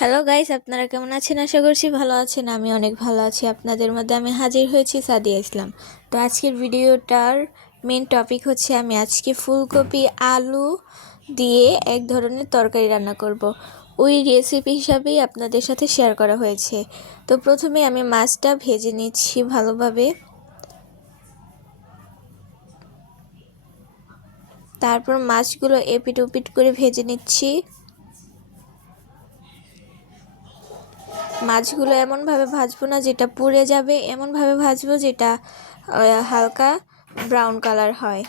Hello guys, আপনারা কেমন আছেন? আশা করছি ভালো আছেন। আমি অনেক ভালো আছি। আপনাদের মধ্যে আমি হাজির হয়েছি সাদিয়া ইসলাম। তো আজকের ভিডিওটার মেন টপিক হচ্ছে আমি আজকে ফুলকপি আলু দিয়ে এক ধরনের তরকারি রান্না করব। ওই রেসিপি হিসাবেই আপনাদের সাথে শেয়ার করা হয়েছে। তো প্রথমে আমি মাছটা ভেজে নিচ্ছি ভালোভাবে। তারপর মাছগুলো এপিট ওপিট করে ভেজে নিচ্ছি। মাছগুলো এমনভাবে ভাজবো না যেটা পুড়ে যাবে, এমনভাবে ভাজবো যেটা হালকা ব্রাউন কালার হয়।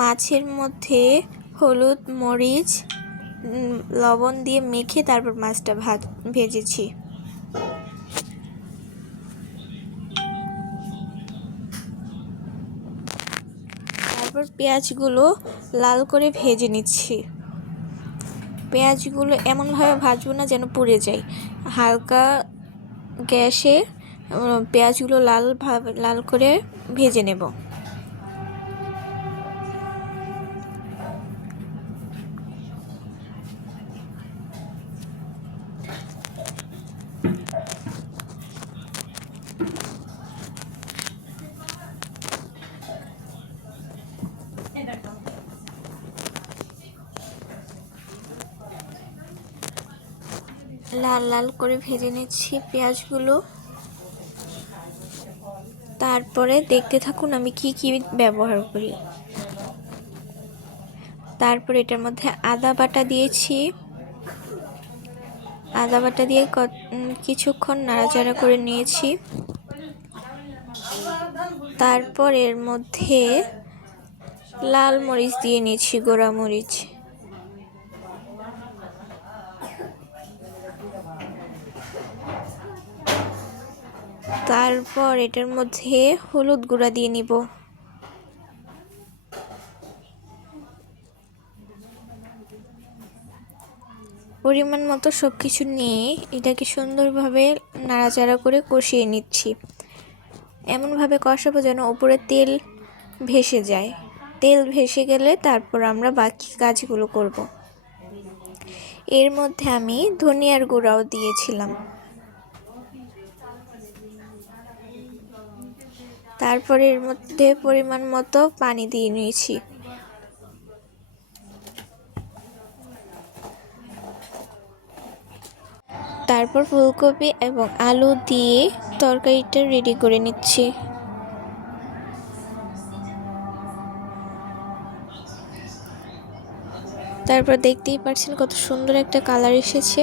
মাছের মধ্যে হলুদ মরিচ লবণ দিয়ে মেখে তারপর মাছটা ভেজেছি। তারপর পেঁয়াজগুলো লাল করে ভেজে নিচ্ছি। পেঁয়াজগুলো এমনভাবে ভাজবো না যেন পুড়ে যায়। হালকা গ্যাসে পেঁয়াজগুলো লাল করে ভেজে নেব। লাল লাল করে ভেজে নিচ্ছি পেঁয়াজগুলো। তারপরে দেখতে থাকুন আমি কি কি ব্যবহার করি। তারপর এটার মধ্যে আদা বাটা দিয়েছি। আদা বাটা দিয়ে কিছুক্ষণ নাড়াচাড়া করে নিয়েছি। তারপর এর মধ্যে লাল মরিচ দিয়ে নিয়েছি, গোড়া মরিচ। তারপর এটার মধ্যে হলুদ গুঁড়া দিয়ে নিব। পরিমাণ মতো সব কিছু নিয়ে এটাকে সুন্দরভাবে নাড়াচাড়া করে কষিয়ে নিচ্ছি। এমনভাবে কষাবো যেন উপরে তেল ভেসে যায়। তেল ভেসে গেলে তারপর আমরা বাকি কাজগুলো করব। এর মধ্যে আমি ধনিয়ার গুঁড়াও দিয়েছিলাম। তারপর এর মধ্যে পরিমাণ মতো পানি দিয়ে নিয়েছি। তারপর ফুলকপি এবং আলু দিয়ে তরকারিটা রেডি করে নিচ্ছি। তারপর দেখতেই পাচ্ছেন কত সুন্দর একটা কালার এসেছে।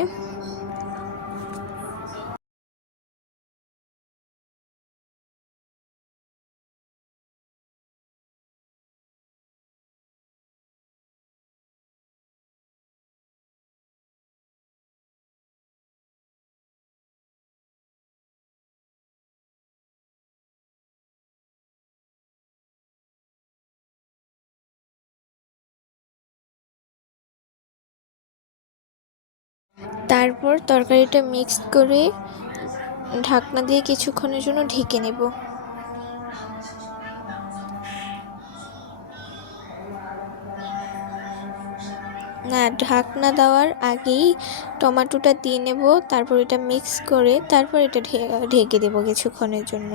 তারপর তরকারিটা মিক্স করে ঢাকনা দিয়ে কিছুক্ষণের জন্য ঢেকে নেব। না, ঢাকনা দেওয়ার আগেই টমেটোটা দিয়ে নেব। তারপর এটা মিক্স করে তারপর এটা ঢেকে দেব কিছুক্ষণের জন্য।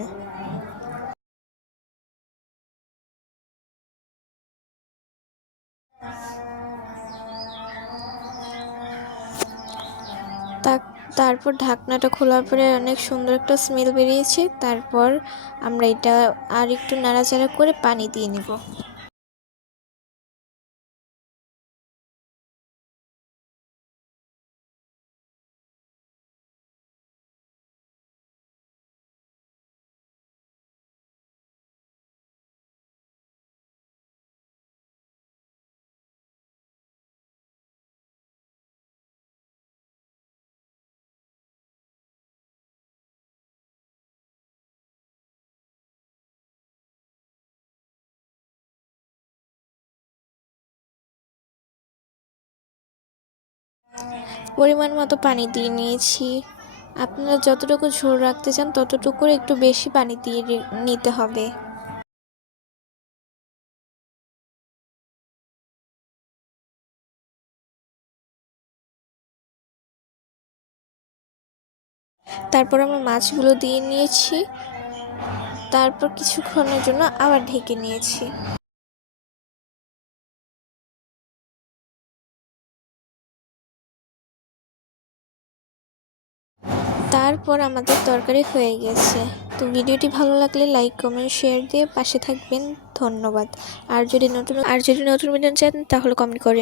তারপর ঢাকনাটা খোলার পরে অনেক সুন্দর একটা স্মেল বেরিয়েছে। তারপর আমরা এটা আর একটু নাড়াচাড়া করে পানি দিয়ে নেব। পরিমাণ মতো পানি দিয়ে নিয়েছি। আপনারা যতটুকু ঝোল রাখতে চান ততটুকু একটু বেশি পানি দিয়ে নিতে হবে। তারপর আমরা মাছগুলো দিয়ে নিয়েছি। তারপর কিছুক্ষণের জন্য আবার ঢেকে নিয়েছি। তারপর আমাদের তরকারি হয়ে গেছে। তো ভিডিওটি ভালো লাগলে লাইক কমেন্ট শেয়ার দিয়ে পাশে থাকবেন। ধন্যবাদ। আর যদি নতুন ভিডিও চান তাহলে কমেন্ট করেন।